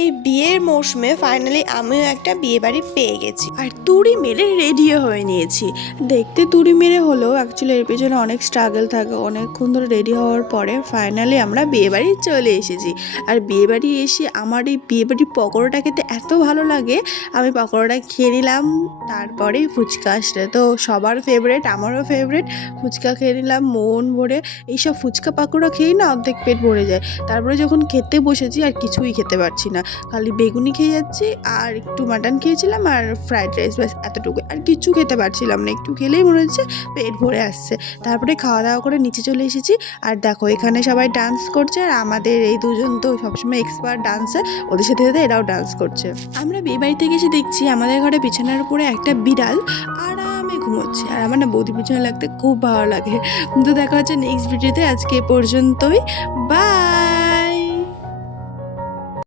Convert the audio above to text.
এই বিয়ের মৌসুমে ফাইনালি আমিও একটা বিয়ে বাড়ি পেয়ে গেছি আর তুড়ি মেরে রেডিও হয়ে নিয়েছি। দেখতে তুড়ি মেরে হলেও অ্যাকচুয়ালি এর পেছনে অনেক স্ট্রাগল থাকে। অনেকক্ষণ ধরে রেডি হওয়ার পরে ফাইনালি আমরা বিয়ে বাড়ি চলে এসেছি। আর বিয়ে বাড়ি এসে আমার এই বিয়ে বাড়ির পকোড়াটা খেতে এত ভালো লাগে, আমি পকোড়াটা খেয়ে নিলাম। তারপরে ফুচকা আসলে তো সবার ফেভারেট, আমারও ফেভারেট। ফুচকা খেয়ে নিলাম মন ভরে। এইসব ফুচকা পাকোড়া খেয়েই না অর্ধেক পেট ভরে যায়। তারপরে যখন খেতে বসেছি আর কিছুই খেতে পারছি না, খালি বেগুনি খেয়ে যাচ্ছি আর একটু মাটন খেয়েছিলাম আর ফ্রাইড রাইস, ব্যাস এতটুকু, আর কিচ্ছু খেতে পারছিলাম না। একটু খেলেই মনে হচ্ছে পেট ভরে আসছে। তারপরে খাওয়া দাওয়া করে নিচে চলে এসেছি। আর দেখো এখানে সবাই ডান্স করছে আর আমাদের এই দুজন তো সবসময় এক্সপার্ট ডান্সে, ওদের সাথে সাথে এরাও ডান্স করছে। আমরা বিয়ে বাড়ি থেকে এসে দেখছি আমাদের ঘরে বিছানার উপরে একটা বিড়াল আরামে ঘুমোচ্ছে। আর আমার না বৌদি পিছনে লাগতে খুব ভালো লাগে। তো দেখা হচ্ছে নেক্সট ভিডিওতে। আজকে এ পর্যন্তই, বাই।